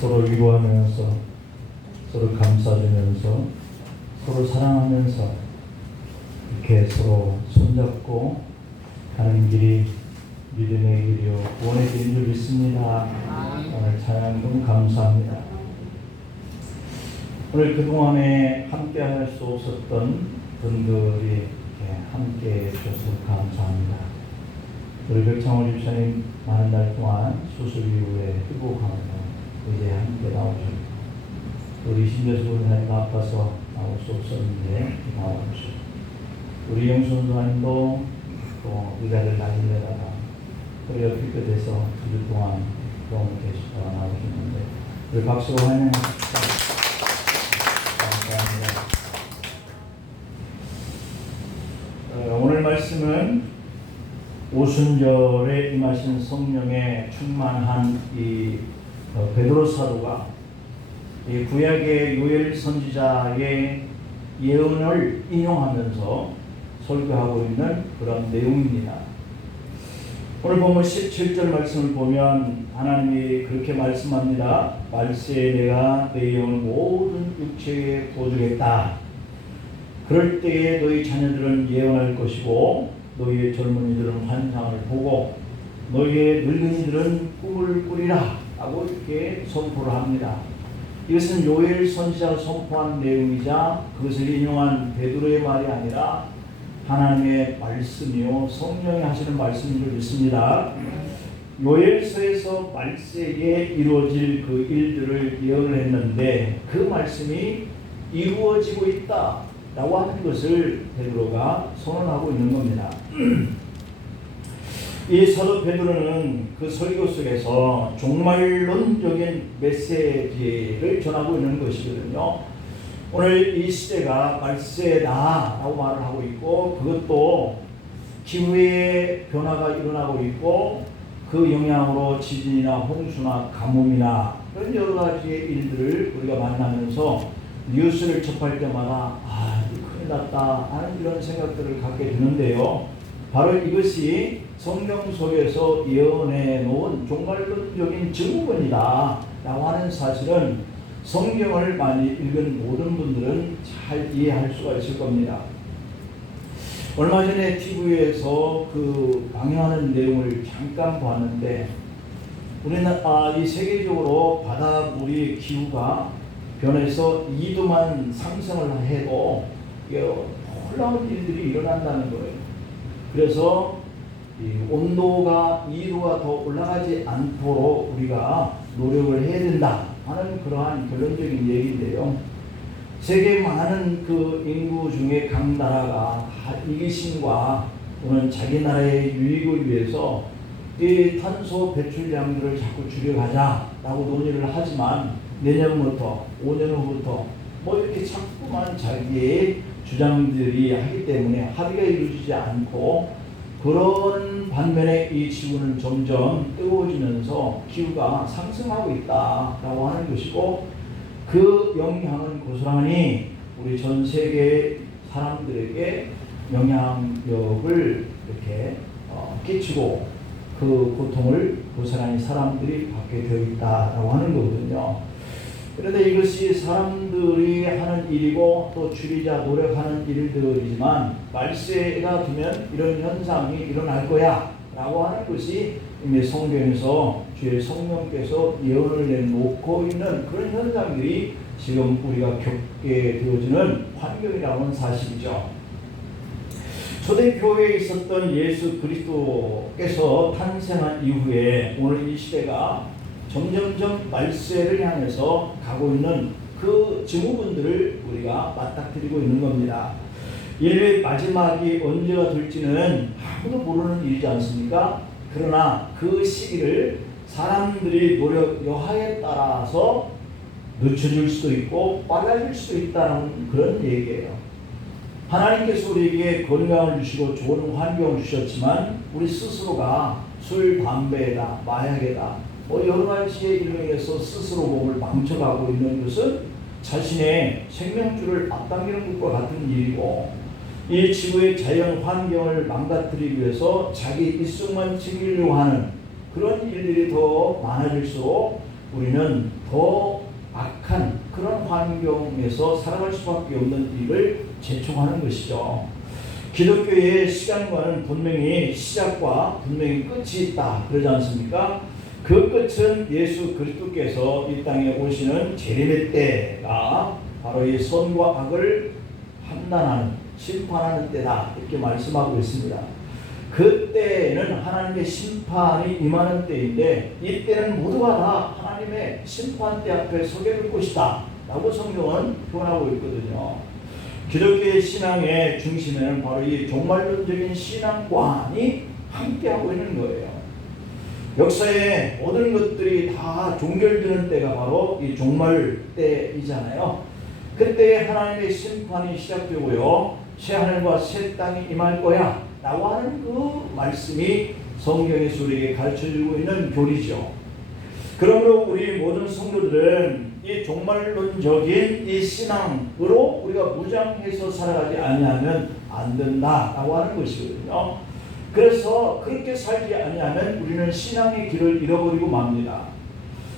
서로 위로하면서 서로 감싸주면서 서로 사랑하면서 이렇게 서로 손잡고 가는 길이 믿음의 길이요 구원의 길인 줄 믿습니다. 오늘 찬양도 감사합니다. 오늘 그동안에 함께 할 수 없었던 분들이 함께 해주셔서 감사합니다. 우리 백창호 집사님 많은 날 동안 수술 이후에 회복하면서 이제 함께 나오셨고, 우리 신재수 군사님도 아파서 나올 수 없었는데 나와주셨고, 우리 영순사님도 또 의자를 날리다가 허리가 삐끗해서 2주 동안 병원에 계시다가 나오셨는데 우리 박수로 환영합시다. 감사합니다. 오늘 말씀은 오순절에 임하신 성령에 충만한 이 베드로 사도가 이 구약의 요엘 선지자의 예언을 인용하면서 설교하고 있는 그런 내용입니다. 오늘 보면 17절 말씀을 보면 하나님이 그렇게 말씀합니다. 말세에 내가 내 영을 모든 육체에 부어주겠다. 그럴 때에 너희 자녀들은 예언할 것이고 너희의 젊은이들은 환상을 보고 너희의 늙은이들은 꿈을 꾸리라 라고 이렇게 선포를 합니다. 이것은 요엘 선지자가 선포한 내용이자 그것을 인용한 베드로의 말이 아니라 하나님의 말씀이요 성령이 하시는 말씀인 줄 믿습니다. 요엘서에서 말세에 이루어질 그 일들을 예언을 했는데 그 말씀이 이루어지고 있다 라고 하는 것을 베드로가 선언하고 있는 겁니다. 이 사도 베드로는 그 설교 속에서 종말론적인 메시지를 전하고 있는 것이거든요. 오늘 이 시대가 말세다 라고 말을 하고 있고, 그것도 기후의 변화가 일어나고 있고 그 영향으로 지진이나 홍수나 가뭄이나 그런 여러 가지의 일들을 우리가 만나면서 뉴스를 접할 때마다 큰일 났다 하는 이런 생각들을 갖게 되는데요. 바로 이것이 성경 속에서 예언해 놓은 종말론적인 증후군이다 라고 하는 사실은 성경을 많이 읽은 모든 분들은 잘 이해할 수가 있을 겁니다. 얼마 전에 TV에서 그 강연하는 내용을 잠깐 봤는데, 우리는 이 세계적으로 바다물이 기후가 변해서 2도만 상승을 해도 놀라운 일들이 일어난다는 거예요. 그래서 이 온도가 2도가 더 올라가지 않도록 우리가 노력을 해야 된다 하는 그러한 결론적인 얘기인데요. 세계 많은 그 인구 중에 각 나라가 다 이기심과 또는 자기 나라의 유익을 위해서 이 탄소 배출량들을 자꾸 줄여가자라고 논의를 하지만 내년부터 5년 후부터 이렇게 자꾸만 자기의 주장들이 하기 때문에 합의가 이루어지지 않고, 그런 반면에 이 지구는 점점 뜨거워지면서 기후가 상승하고 있다라고 하는 것이고, 그 영향은 고스란히 우리 전 세계 사람들에게 영향력을 이렇게 끼치고 그 고통을 고스란히 사람들이 받게 되어 있다라고 하는 거거든요. 그런데 이것이 사람들이 하는 일이고 또 줄이자 노력하는 일들이지만 말세가 되면 이런 현상이 일어날 거야 라고 하는 것이 이미 성경에서 주의 성령께서 예언을 내놓고 있는 그런 현상들이 지금 우리가 겪게 되어지는 환경이라는 사실이죠. 초대교회에 있었던 예수 그리스도께서 탄생한 이후에 오늘 이 시대가 점점점 말세를 향해서 가고 있는 그 증후군들을 우리가 맞닥뜨리고 있는 겁니다. 인류의 마지막이 언제가 될지는 아무도 모르는 일이지 않습니까? 그러나 그 시기를 사람들이 노력 여하에 따라서 늦춰질 수도 있고 빨라질 수도 있다는 그런 얘기예요. 하나님께서 우리에게 건강을 주시고 좋은 환경을 주셨지만 우리 스스로가 술, 담배에다 마약에다 여러 가지의 일로 인해서 스스로 몸을 망쳐가고 있는 것은 자신의 생명줄을 앞당기는 것과 같은 일이고, 이 지구의 자연 환경을 망가뜨리기 위해서 자기 입속만 챙기려고 하는 그런 일들이 더 많아질수록 우리는 더 악한 그런 환경에서 살아갈 수밖에 없는 일을 제촉하는 것이죠. 기독교의 시간과는 분명히 시작과 분명히 끝이 있다 그러지 않습니까? 그 끝은 예수 그리스도께서 이 땅에 오시는 재림의 때가 바로 이 선과 악을 판단하는 심판하는 때다 이렇게 말씀하고 있습니다. 그때는 하나님의 심판이 임하는 때인데 이 때는 모두가 다 하나님의 심판대 앞에 서게 될 것이다 라고 성경은 표현하고 있거든요. 기독교의 신앙의 중심에는 바로 이 종말론적인 신앙관이 함께하고 있는 거예요. 역사의 모든 것들이 다 종결되는 때가 바로 이 종말 때이잖아요. 그때 하나님의 심판이 시작되고요. 새 하늘과 새 땅이 임할 거야 라고 하는 그 말씀이 성경에서 우리에게 가르쳐주고 있는 교리죠. 그러므로 우리 모든 성도들은 이 종말론적인 이 신앙으로 우리가 무장해서 살아가지 아니하면 안 된다라고 하는 것이거든요. 그래서 그렇게 살지 아니하면 우리는 신앙의 길을 잃어버리고 맙니다.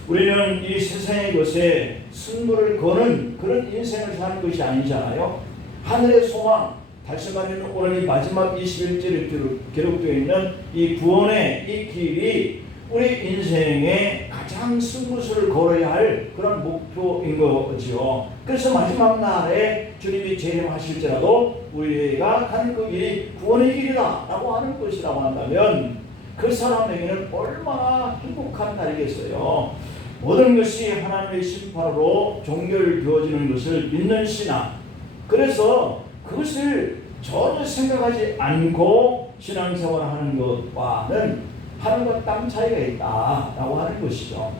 우리는 이 세상의 것에 승부를 거는 그런 인생을 사는 것이 아니잖아요. 하늘의 소망, 달성하는 오늘 이 마지막 21절에 기록되어 있는 이 구원의 이 길이 우리 인생의 가장 승부수를 걸어야 할 그런 목표인 거죠. 그래서 마지막 날에 주님이 재림하실지라도 우리가 가는 그 길이 구원의 길이다 라고 하는 것이라고 한다면 그 사람에게는 얼마나 행복한 날이겠어요. 모든 것이 하나님의 심판으로 종결되어지는 것을 믿는 신앙. 그래서 그것을 전혀 생각하지 않고 신앙생활을 하는 것과는 하늘과 땅 차이가 있다라고 하는 것이죠.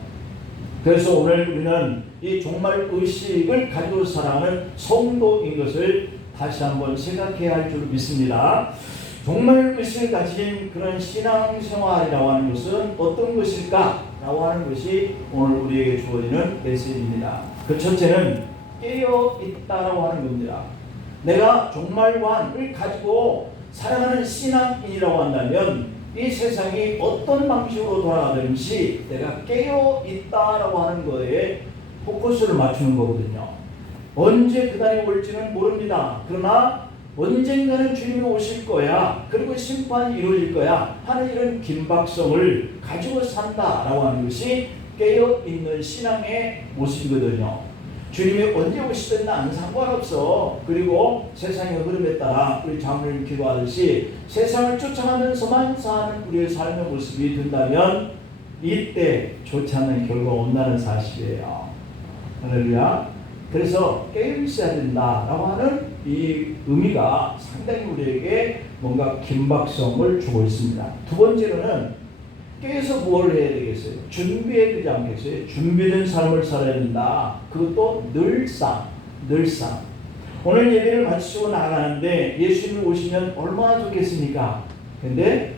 그래서 오늘 우리는 이 종말 의식을 가지고 살아가는 성도인 것을 다시 한번 생각해야 할 줄 믿습니다. 종말 의식을 가진 그런 신앙생활이라고 하는 것은 어떤 것일까? 라고 하는 것이 오늘 우리에게 주어지는 메시지입니다. 그 첫째는 깨어있다라고 하는 겁니다. 내가 종말관을 가지고 살아가는 신앙인이라고 한다면 이 세상이 어떤 방식으로 돌아가든지 내가 깨어있다라고 하는 거에 포커스를 맞추는 거거든요. 언제 그날이 올지는 모릅니다. 그러나 언젠가는 주님이 오실 거야. 그리고 심판이 이루어질 거야 하는 이런 긴박성을 가지고 산다라고 하는 것이 깨어있는 신앙의 모습이거든요. 주님이 언제 오시든 나는 상관없어. 그리고 세상의 흐름에 따라 우리 장로님 기도하듯이 세상을 쫓아가면서만 사는 우리의 삶의 모습이 된다면 이때 좋지 않은 결과가 온다는 사실이에요. 할렐루야. 그래서 깨어있어야 된다라고 하는 이 의미가 상당히 우리에게 뭔가 긴박성을 주고 있습니다. 두 번째로는 깨어서 뭘 해야 되겠어요? 준비해야 되지 않겠어요? 준비된 삶을 살아야 된다. 그것도 늘상. 오늘 예배를 마치고 나가는데 예수님이 오시면 얼마나 좋겠습니까? 근데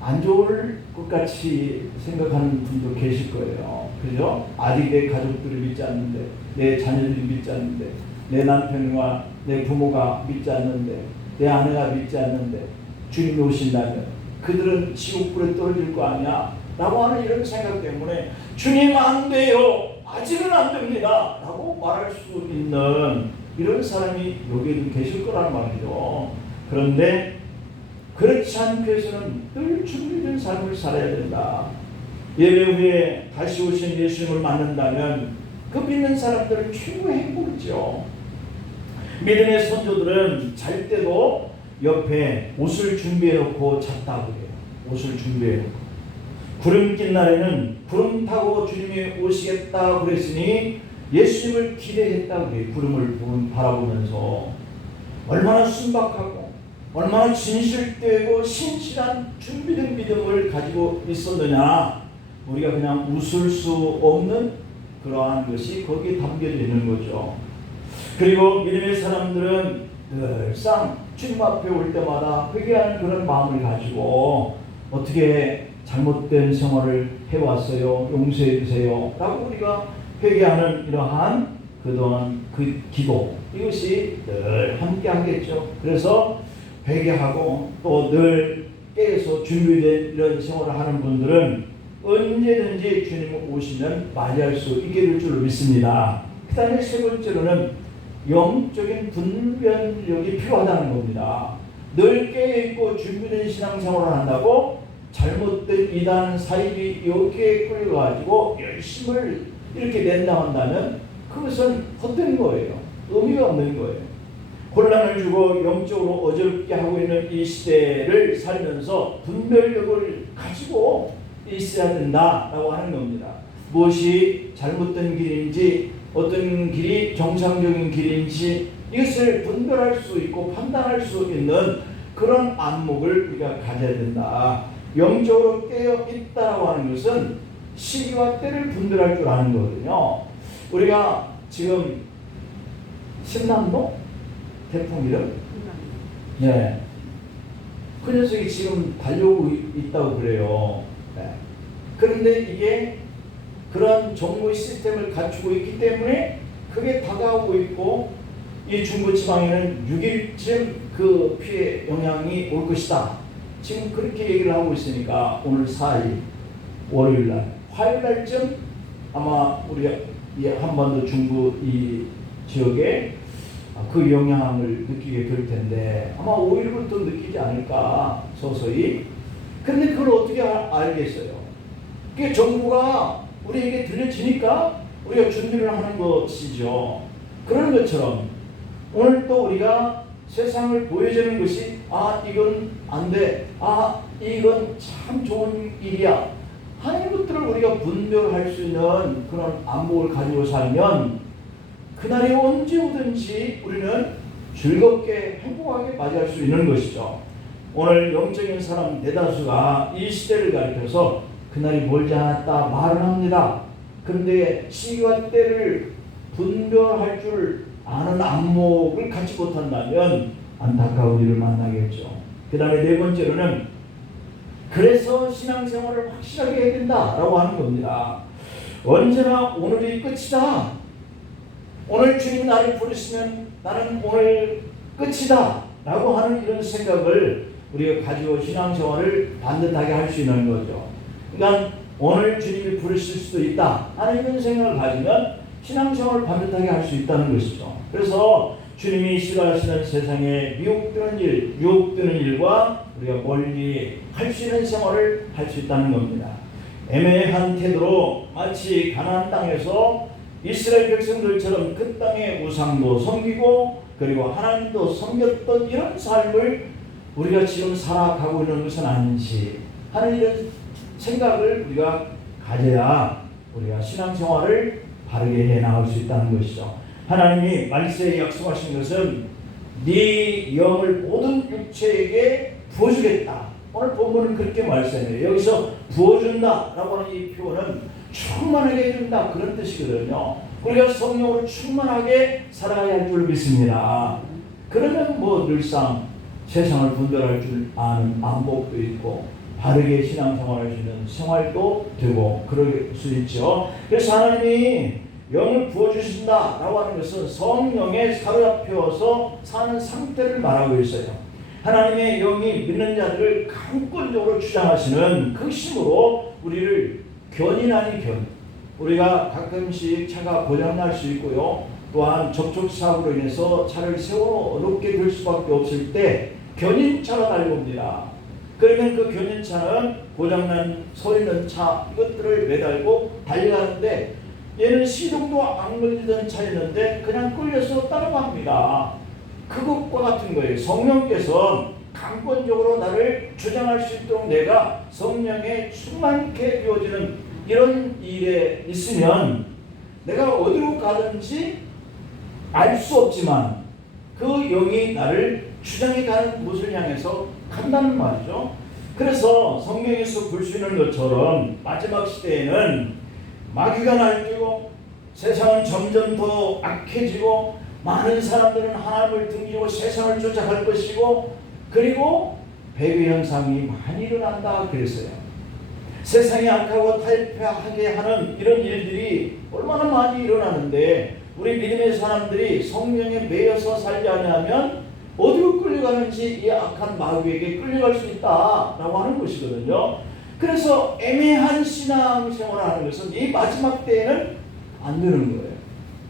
안 좋을 것 같이 생각하는 분도 계실 거예요. 그죠? 아직 내 가족들이 믿지 않는데, 내 자녀들이 믿지 않는데, 내 남편과 내 부모가 믿지 않는데, 내 아내가 믿지 않는데 주님이 오신다면 그들은 지옥불에 떨어질 거 아니야 라고 하는 이런 생각 때문에 주님 안 돼요, 아직은 안 됩니다 라고 말할 수 있는 이런 사람이 여기에도 계실 거란 말이죠. 그런데 그렇지 않기 위해서는 늘 준비된 삶을 살아야 된다. 예배 후에 다시 오신 예수님을 만난다면 그 믿는 사람들은 최고의 행복이죠. 믿음의 선조들은 잘 때도 옆에 옷을 준비해놓고 잤다고 해요. 옷을 준비해놓고. 구름 낀 날에는 구름 타고 주님이 오시겠다고 그랬으니 예수님을 기대했다고 해요. 구름을 바라보면서. 얼마나 순박하고 얼마나 진실되고 신실한 준비된 믿음을 가지고 있었느냐. 우리가 그냥 웃을 수 없는 그러한 것이 거기에 담겨져 있는 거죠. 그리고 믿음의 사람들은 늘상 주님 앞에 올 때마다 회개하는 그런 마음을 가지고 어떻게 잘못된 생활을 해왔어요, 용서해 주세요 라고 우리가 회개하는 이러한 그동안 그 기도, 이것이 늘 함께 하겠죠. 그래서 회개하고 또 늘 깨어서 준비된 이런 생활을 하는 분들은 언제든지 주님 오시면 맞이할 수 있게 될 줄로 믿습니다. 그 다음에 세 번째로는 영적인 분별력이 필요하다는 겁니다. 늘 깨어있고 준비된 신앙생활을 한다고 잘못된 이단 사입이 여기에 끌려가지고 열심을 이렇게 낸다 한다면 그것은 헛된 거예요. 의미가 없는 거예요. 혼란을 주고 영적으로 어지럽게 하고 있는 이 시대를 살면서 분별력을 가지고 있어야 된다라고 하는 겁니다. 무엇이 잘못된 길인지 어떤 길이 정상적인 길인지 이것을 분별할 수 있고 판단할 수 있는 그런 안목을 우리가 가져야 된다. 영적으로 깨어 있다라고 하는 것은 시기와 때를 분별할 줄 아는 거거든요. 우리가 지금 신남도 태풍 이름? 네. 그 녀석이 지금 달려오고 있다고 그래요. 네. 그런데 이게 그런 정보의 시스템을 갖추고 있기 때문에 그게 다가오고 있고 이 중부지방에는 6일쯤 그 피해 영향이 올 것이다. 지금 그렇게 얘기를 하고 있으니까 오늘 4일 월요일날 화요일날쯤 아마 우리가 한반도 중부 이 지역에 그 영향을 느끼게 될 텐데 아마 5일부터 느끼지 않을까 서서히. 근데 그걸 어떻게 알겠어요? 그게 정부가 우리에게 들려지니까 우리가 준비를 하는 것이죠. 그런 것처럼 오늘 또 우리가 세상을 보여주는 것이 이건 안 돼. 이건 참 좋은 일이야. 하는 것들을 우리가 분별할 수 있는 그런 안목을 가지고 살면 그날이 언제 오든지 우리는 즐겁게 행복하게 맞이할 수 있는 것이죠. 오늘 영적인 사람 대다수가 이 시대를 가리켜서 그날이 멀지 않았다 말을 합니다. 그런데 시기와 때를 분별할 줄 아는 안목을 갖지 못한다면 안타까운 일을 만나겠죠. 그 다음에 네 번째로는 그래서 신앙생활을 확실하게 해야 된다라고 하는 겁니다. 언제나 오늘이 끝이다. 오늘 주님 나를 부르시면 나는 오늘 끝이다 라고 하는 이런 생각을 우리가 가지고 신앙생활을 반듯하게 할 수 있는 거죠. 그러니까 오늘 주님이 부르실 수도 있다 하는 이런 생각을 가지면 신앙생활을 반듯하게 할 수 있다는 것이죠. 그래서 주님이 싫어하시는 세상에 유혹되는 일과 우리가 멀리 할 수 있는 생활을 할 수 있다는 겁니다. 애매한 태도로 마치 가나안 땅에서 이스라엘 백성들처럼 그 땅의 우상도 섬기고 그리고 하나님도 섬겼던 이런 삶을 우리가 지금 살아가고 있는 것은 아닌지 하는 이런 생각을 우리가 가져야 우리가 신앙생활을 바르게 해나갈 수 있다는 것이죠. 하나님이 말세에 약속하신 것은 네 영을 모든 육체에게 부어주겠다. 오늘 본문은 그렇게 말씀해요. 여기서 부어준다라고 하는 이 표현은 충만하게 해준다 그런 뜻이거든요. 우리가 성령으로 충만하게 살아야 할 줄 믿습니다. 그러면 늘상 세상을 분별할 줄 아는 안목도 있고 바르게 신앙생활할 수 있는 생활도 되고 그럴 수 있죠. 그래서 하나님이 영을 부어주신다라고 하는 것은 성령에 사로잡혀서 사는 상태를 말하고 있어요. 하나님의 영이 믿는 자들을 강권적으로 주장하시는 그 힘으로 우리를 견인 아닌 견. 우리가 가끔씩 차가 고장날 수 있고요. 또한 접촉사고로 인해서 차를 세워놓게 될 수밖에 없을 때 견인차가 달려옵니다. 그러면 그 견인차는 고장난 서 있는 차 이것들을 매달고 달려가는데 얘는 시동도 안 걸리던 차였는데 그냥 끌려서 따라갑니다. 그것과 같은 거예요. 성령께서 강권적으로 나를 주장할 수 있도록 내가 성령에 충만케 되어지는 이런 일에 있으면 내가 어디로 가든지 알 수 없지만 그 영이 나를 주장해 가는 곳을 향해서 간다는 말이죠. 그래서 성경에서 볼 수 있는 것처럼 마지막 시대에는 마귀가 날뛰고 세상은 점점 더 악해지고 많은 사람들은 하나님을 등지고 세상을 쫓아갈 것이고 그리고 배교 현상이 많이 일어난다 그랬어요. 세상이 악하고 탈폐하게 하는 이런 일들이 얼마나 많이 일어나는데 우리 믿음의 사람들이 성령에 매여서 살지 않으면 어디로 끌려가는지 이 악한 마귀에게 끌려갈 수 있다라고 하는 것이거든요. 그래서 애매한 신앙생활을 하는 것은 이 마지막 때에는 안 되는 거예요.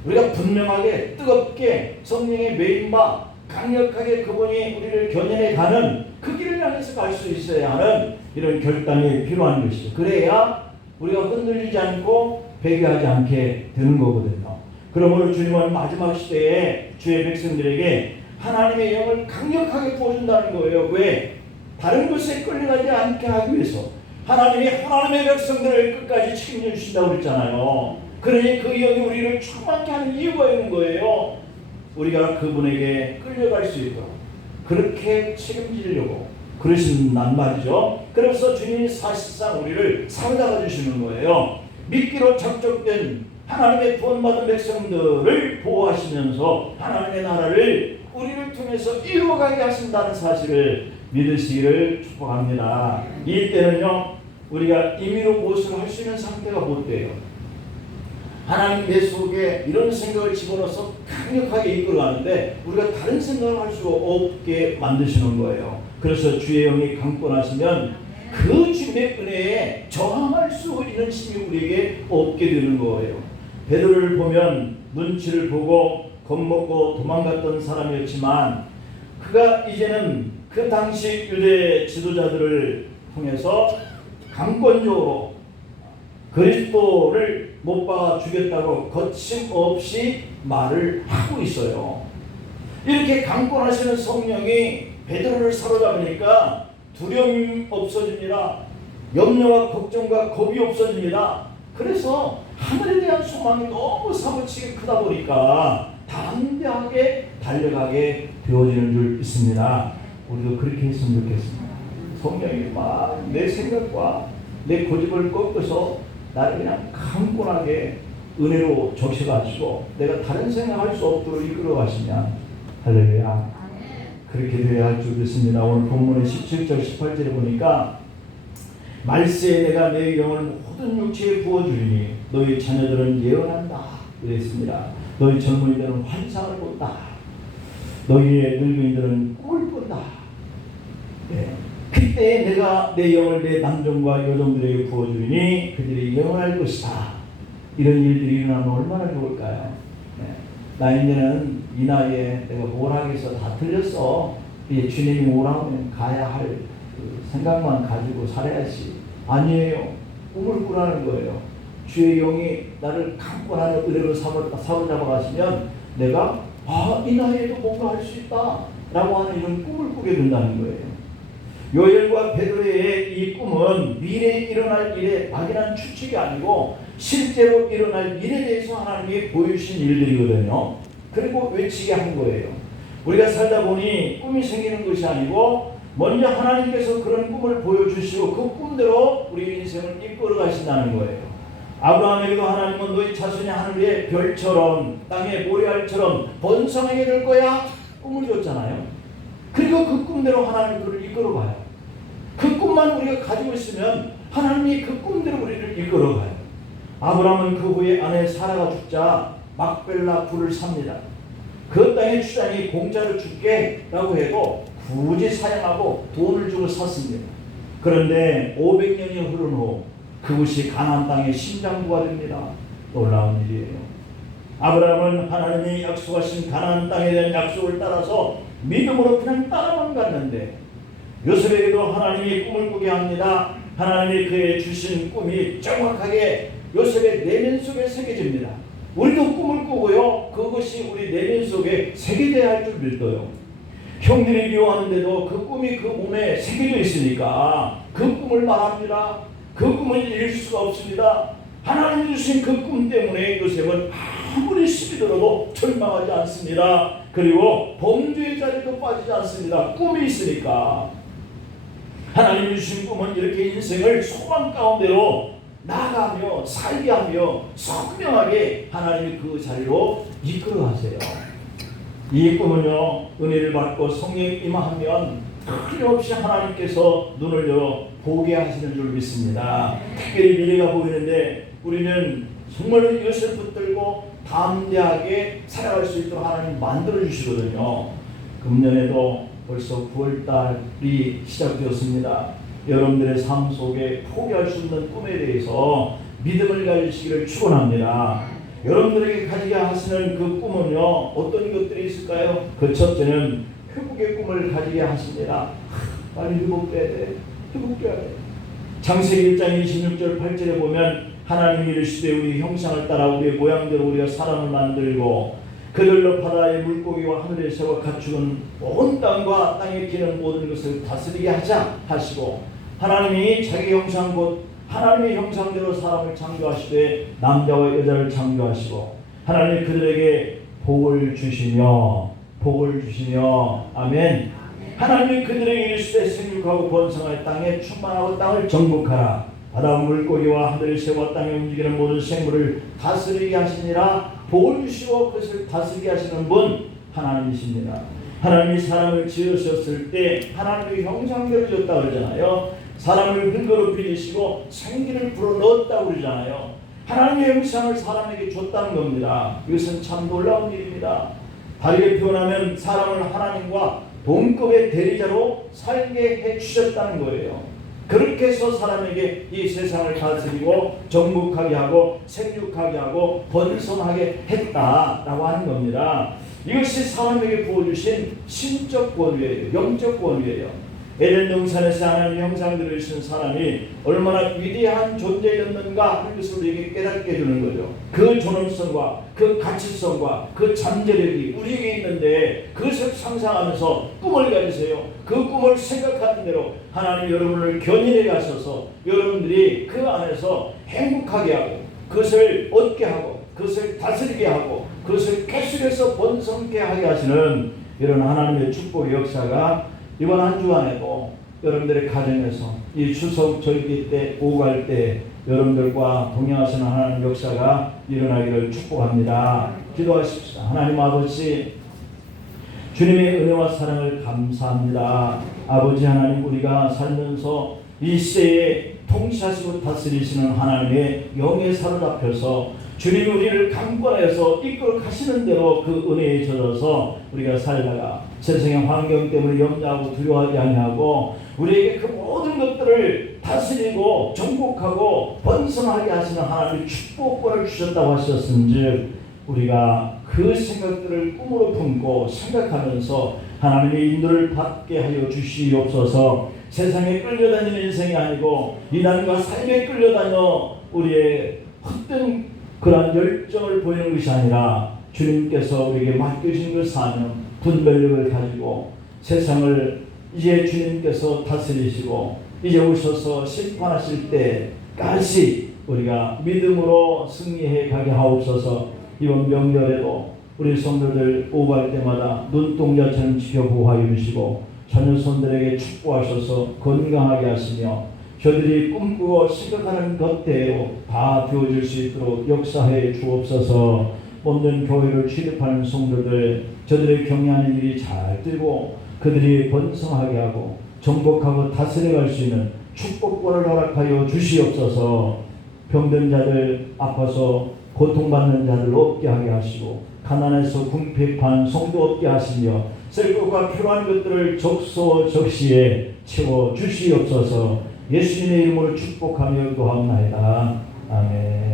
우리가 분명하게 뜨겁게 성령의 메인바 강력하게 그분이 우리를 견인해 가는 그 길을 향해서 갈 수 있어야 하는 이런 결단이 필요한 것이죠. 그래야 우리가 흔들리지 않고 배교하지 않게 되는 거거든요. 그러므로 주님은 마지막 시대에 주의 백성들에게 하나님의 영을 강력하게 부어준다는 거예요. 왜? 다른 것에 끌려가지 않게 하기 위해서. 하나님이 하나님의 백성들을 끝까지 책임져 주신다고 그랬잖아요. 그러니 그 영이 우리를 충만케 하는 이유가 있는 거예요. 우리가 그분에게 끌려갈 수 있도록 그렇게 책임지려고 그러신단 말이죠. 그래서 주님이 사실상 우리를 사로잡아 주시는 거예요. 믿기로 작정된 하나님의 구원받은 백성들을 보호하시면서 하나님의 나라를 우리를 통해서 이루어가게 하신다는 사실을 믿으시기를 축복합니다. 이때는요 우리가 임의로 무엇을 할 수 있는 상태가 못 돼요. 하나님 내 속에 이런 생각을 집어넣어서 강력하게 이끌어가는데 우리가 다른 생각을 할 수가 없게 만드시는 거예요. 그래서 주의 영이 강권하시면 그 주님의 은혜에 저항할 수 있는 힘이 우리에게 없게 되는 거예요. 베드로를 보면 눈치를 보고 겁먹고 도망갔던 사람이었지만 그가 이제는 그 당시 유대 지도자들을 통해서 강권적으로 그리스도를 못 박아 주겠다고 거침없이 말을 하고 있어요. 이렇게 강권하시는 성령이 베드로를 사로잡으니까 두려움이 없어집니다. 염려와 걱정과 겁이 없어집니다. 그래서 하늘에 대한 소망이 너무 사무치게 크다 보니까 담대하게 달려가게 되어지는 줄 믿습니다. 우리도 그렇게 했으면 좋겠습니다. 성령이 막 내 생각과 내 고집을 꺾어서 나를 그냥 강권하게 은혜로 적셔가지고 내가 다른 생각할 수 없도록 이끌어가시면 할렐루야 그렇게 되어야 할 줄 믿습니다. 오늘 본문의 17절 18절에 보니까 말세에 내가 내 영을 모든 육체에 부어주리니 너희 자녀들은 예언한다 그랬습니다. 너희 젊은이들은 환상을 본다. 너희의 늙은이들은 꿈을 꾼다. 네. 그때 내가 내 영을 내 남종과 여종들에게 부어주리니 그들이 예언할 것이다. 이런 일들이 일어나면 얼마나 좋을까요? 네. 나 이제는 이 나이에 내가 뭘 하겠어 다 틀렸어. 이제 주님이 오라면 가야 할 그 생각만 가지고 살아야지. 아니에요. 꿈을 꾸라는 거예요. 주의 영이 나를 강권하는 은혜로 사로잡아 가시면 내가 이 나이에도 뭔가 할 수 있다 라고 하는 이런 꿈을 꾸게 된다는 거예요. 요엘과 베드로의 이 꿈은 미래에 일어날 일의 막연한 추측이 아니고 실제로 일어날 일에 대해서 하나님이 보여주신 일들이거든요. 그리고 외치게 한 거예요. 우리가 살다 보니 꿈이 생기는 것이 아니고 먼저 하나님께서 그런 꿈을 보여주시고 그 꿈대로 우리 인생을 이끌어 가신다는 거예요. 아브라함에게도 하나님은 너희 자손이 하늘 위의 별처럼 땅의 모래알처럼 번성하게 될 거야 꿈을 줬잖아요. 그리고 그 꿈대로 하나님이 그를 이끌어가요. 그 꿈만 우리가 가지고 있으면 하나님이 그 꿈대로 우리를 이끌어가요. 아브라함은 그 후에 아내 사라가 죽자 막벨라 굴을 삽니다. 그 땅의 주장이 공짜로 줄게 라고 해도 굳이 사양하고 돈을 주고 샀습니다. 그런데 500년이 흐른 후 그곳이 가나안 땅의 심장부가 됩니다. 놀라운 일이에요. 아브라함은 하나님이 약속하신 가나안 땅에 대한 약속을 따라서 믿음으로 그냥 따라만 갔는데 요셉에게도 하나님이 꿈을 꾸게 합니다. 하나님이 그의 주신 꿈이 정확하게 요셉의 내면 속에 새겨집니다. 우리도 꿈을 꾸고요. 그것이 우리 내면 속에 새겨져야 할 줄 믿어요. 형들이 미워하는데도 그 꿈이 그 몸에 새겨져 있으니까 그 꿈을 말합니다. 그 꿈을 잃을 수가 없습니다. 하나님이 주신 그 꿈 때문에 요셉은 아무리 시비 들어도 절망하지 않습니다. 그리고 범죄의 자리도 빠지지 않습니다. 꿈이 있으니까. 하나님이 주신 꿈은 이렇게 인생을 소망 가운데로 나아가며 살게 하며 선명하게 하나님이 그 자리로 이끌어 가세요. 이 꿈은요 은혜를 받고 성령이 임하면 틀림없이 하나님께서 눈을 열어 보게 하시는 줄 믿습니다. 특별히 미래가 보이는데 우리는 정말로 이것을 붙들고 담대하게 살아갈 수 있도록 하나님 만들어 주시거든요. 금년에도 벌써 9월달이 시작되었습니다. 여러분들의 삶 속에 포기할 수 없는 꿈에 대해서 믿음을 가지시기를 축원합니다. 여러분들에게 가지게 하시는 그 꿈은요, 어떤 것들이 있을까요? 그 첫째는 회복의 꿈을 가지게 하십니다. 빨리 회복돼야 돼. 회복돼야 돼. 창세기 1장 26절 8절에 보면 하나님이 이르시되 우리 형상을 따라 우리의 모양대로 우리가 사람을 만들고 그들로 바다의 물고기와 하늘의 새와 가축은 온 땅과 땅에 기는 모든 것을 다스리게 하자 하시고, 하나님이 자기 형상 곧 하나님의 형상대로 사람을 창조하시되 남자와 여자를 창조하시고 하나님이 그들에게 복을 주시며 아멘. 하나님이 그들에게 이르시되 생육하고 번성하여 땅에 충만하고 땅을 정복하라. 바다 물고기와 하늘의 새와 땅에 움직이는 모든 생물을 다스리게 하시니라. 복을 주시고 그것을 다스리게 하시는 분 하나님이십니다. 하나님이 사람을 지으셨을 때 하나님의 형상대로 지었다 그러잖아요. 사람을 흙으로 빚으시고 생기를 불어넣었다고 그러잖아요. 하나님의 형상을 사람에게 줬다는 겁니다. 이것은 참 놀라운 일입니다. 다르게 표현하면 사람을 하나님과 동급의 대리자로 살게 해주셨다는 거예요. 그렇게 해서 사람에게 이 세상을 다스리고 정복하게 하고 생육하게 하고 번성하게 했다라고 하는 겁니다. 이것이 사람에게 부어주신 신적 권위예요. 영적 권위예요. 에덴 동산에서 하나님의 형상대로 주신 사람이 얼마나 위대한 존재였는가 하는 것을 우리에게 깨닫게 해주는 거죠. 그 존엄성과 그 가치성과 그 잠재력이 우리에게 있는데 그것을 상상하면서 꿈을 가지세요. 그 꿈을 생각하는 대로 하나님 여러분을 견인해 가셔서 여러분들이 그 안에서 행복하게 하고 그것을 얻게 하고 그것을 다스리게 하고 그것을 계속해서 번성케 하게 하시는 이런 하나님의 축복의 역사가 이번 한 주간에도 여러분들의 가정에서 이 추석 절기 때 오갈 때 여러분들과 동행하시는 하나님 역사가 일어나기를 축복합니다. 기도하십시다. 하나님 아버지, 주님의 은혜와 사랑을 감사합니다. 아버지 하나님, 우리가 살면서 이 시대에 통치하시고 다스리시는 하나님의 영에 사로잡혀서 주님이 우리를 강권해서 이끌어 가시는 대로 그 은혜에 젖어서 우리가 살다가 세상의 환경 때문에 염려하고 두려워하지 아니하고 우리에게 그 모든 것들을 다스리고 정복하고 번성하게 하시는 하나님의 축복권을 주셨다고 하셨은즉 우리가 그 생각들을 꿈으로 품고 생각하면서 하나님의 인도를 받게 하여 주시옵소서. 세상에 끌려다니는 인생이 아니고 이단과 삶에 끌려다녀 우리의 헛된 그러한 열정을 보이는 것이 아니라 주님께서 우리에게 맡겨진 그 사명, 분별력을 가지고 세상을 이제 주님께서 다스리시고 이제 오셔서 심판하실 때까지 우리가 믿음으로 승리해 가게 하옵소서. 이번 명절에도 우리 성도들 오갈 때마다 눈동자처럼 지켜보호하여 주시고 자녀손들에게 축복하셔서 건강하게 하시며 저들이 꿈꾸고 생각하는 것대로 다 되어질 수 있도록 역사해 주옵소서. 없는 교회를 취립하는 성도들 저들의 경영하는 일이 잘 되고 그들이 번성하게 하고 정복하고 다스려갈 수 있는 축복권을 허락하여 주시옵소서. 병든 자들, 아파서 고통받는 자들 없게 하게 하시고 가난해서 궁핍한 성도 없게 하시며 쓸 것과 필요한 것들을 적소적시에 채워 주시옵소서. 예수님의 이름으로 축복하며 기도하옵나이다. 아멘.